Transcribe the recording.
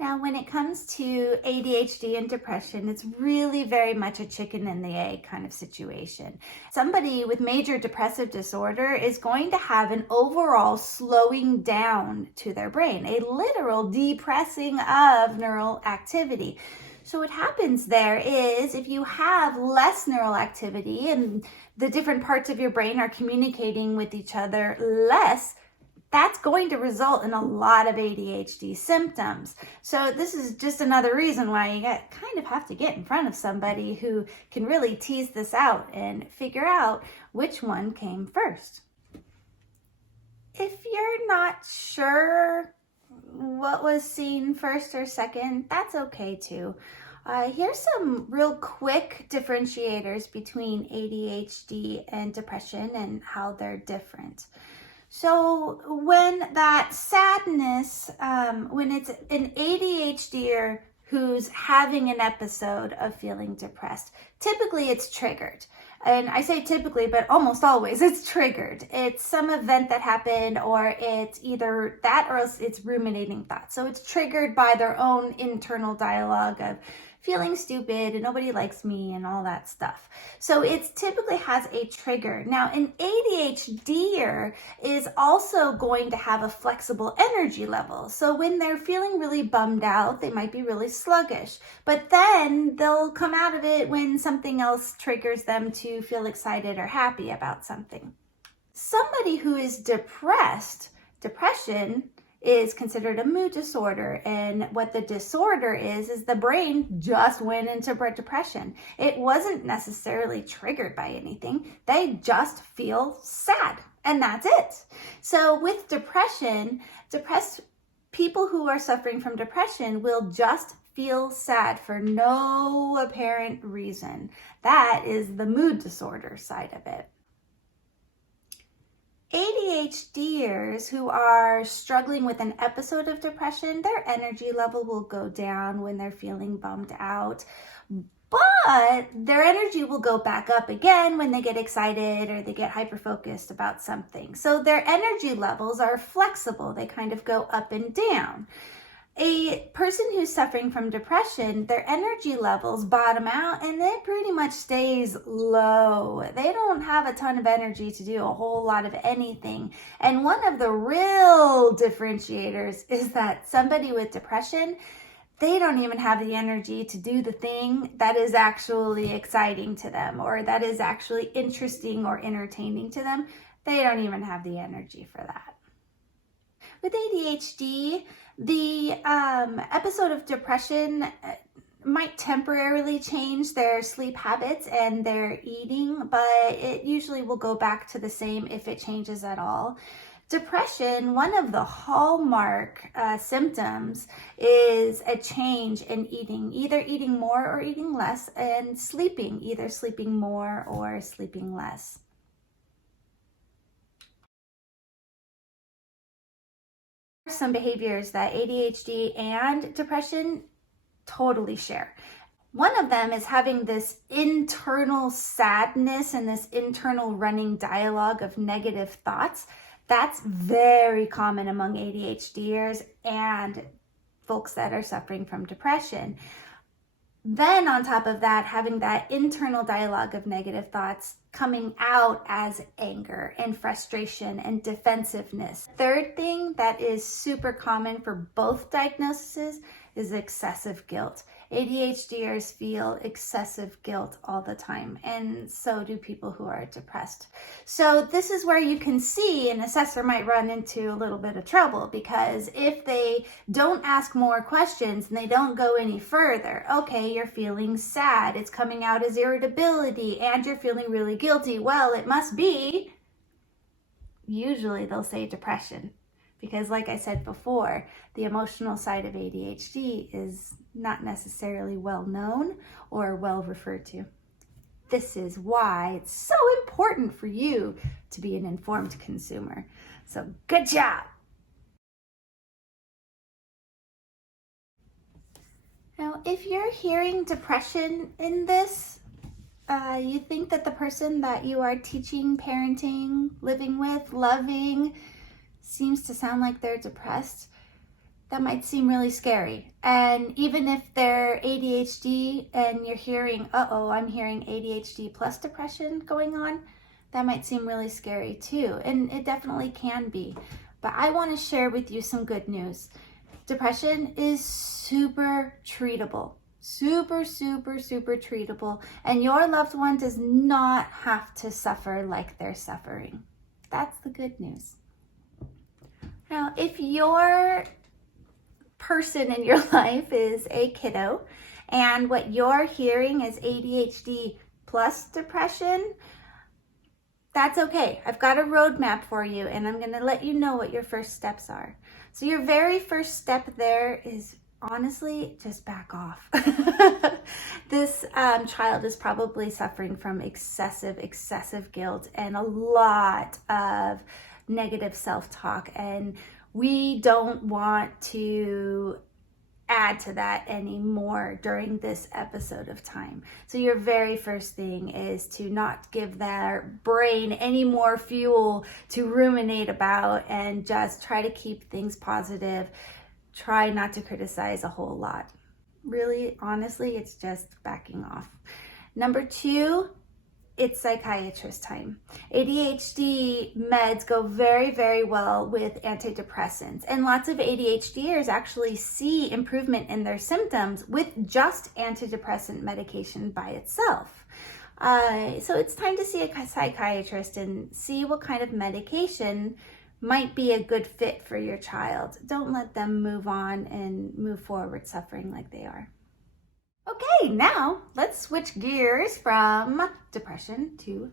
Now, when it comes to ADHD and depression, it's really very much a chicken and the egg kind of situation. Somebody with major depressive disorder is going to have an overall slowing down to their brain, a literal depressing of neural activity. So what happens there is if you have less neural activity and the different parts of your brain are communicating with each other less, that's going to result in a lot of ADHD symptoms. So this is just another reason why you kind of have to get in front of somebody who can really tease this out and figure out which one came first. If you're not sure what was seen first or second, that's okay too. Here's some real quick differentiators between ADHD and depression and how they're different. So when that sadness, when it's an ADHDer who's having an episode of feeling depressed, typically it's triggered. And I say typically, but almost always it's triggered. It's some event that happened, or it's either that or else it's ruminating thoughts. So it's triggered by their own internal dialogue of feeling stupid and nobody likes me and all that stuff. So it typically has a trigger. Now, an ADHDer is also going to have a flexible energy level. So when they're feeling really bummed out, they might be really sluggish, but then they'll come out of it when something else triggers them to feel excited or happy about something. Somebody who is depressed, depression is considered a mood disorder, and what the disorder is the brain just went into depression. It wasn't necessarily triggered by anything. They just feel sad, and that's it. So with depression, depressed people who are suffering from depression will just feel sad for no apparent reason. That is the mood disorder side of it. ADHDers who are struggling with an episode of depression, their energy level will go down when they're feeling bummed out, but their energy will go back up again when they get excited or they get hyper-focused about something. So their energy levels are flexible. They kind of go up and down. A person who's suffering from depression, their energy levels bottom out and it pretty much stays low. They don't have a ton of energy to do a whole lot of anything. And one of the real differentiators is that somebody with depression, they don't even have the energy to do the thing that is actually exciting to them or that is actually interesting or entertaining to them. They don't even have the energy for that. With ADHD, the episode of depression might temporarily change their sleep habits and their eating, but it usually will go back to the same if it changes at all. Depression, one of the hallmark symptoms is a change in eating, either eating more or eating less, and sleeping, either sleeping more or sleeping less. Some behaviors that ADHD and depression totally share. One of them is having this internal sadness and this internal running dialogue of negative thoughts. That's very common among ADHDers and folks that are suffering from depression. Then on top of that, having that internal dialogue of negative thoughts coming out as anger and frustration and defensiveness. Third thing that is super common for both diagnoses is excessive guilt. ADHDers feel excessive guilt all the time, and so do people who are depressed. So this is where you can see an assessor might run into a little bit of trouble, because if they don't ask more questions and they don't go any further, okay, you're feeling sad, it's coming out as irritability, and you're feeling really guilty, well, it must be, usually they'll say depression. Because like I said before, the emotional side of ADHD is not necessarily well known or well referred to. This is why it's so important for you to be an informed consumer. So good job. Now, if you're hearing depression in this, you think that the person that you are teaching, parenting, living with, loving, seems to sound like they're depressed, that might seem really scary. And even if they're ADHD and you're hearing, uh-oh, I'm hearing ADHD plus depression going on, that might seem really scary too. And it definitely can be. But I want to share with you some good news. Depression is super treatable. Super, super, super treatable. And your loved one does not have to suffer like they're suffering. That's the good news. Now, if your person in your life is a kiddo and what you're hearing is ADHD plus depression, that's okay. I've got a roadmap for you, and I'm going to let you know what your first steps are. So your very first step there is honestly just back off. This child is probably suffering from excessive guilt and a lot of negative self-talk, and we don't want to add to that anymore during this episode of time. So your very first thing is to not give their brain any more fuel to ruminate about, and just try to keep things positive. Try not to criticize a whole lot. Really, honestly, it's just backing off. Number 2, it's psychiatrist time. ADHD meds go very, very well with antidepressants, and lots of ADHDers actually see improvement in their symptoms with just antidepressant medication by itself. So it's time to see a psychiatrist and see what kind of medication might be a good fit for your child. Don't let them move on and move forward suffering like they are. Okay, now let's switch gears from depression to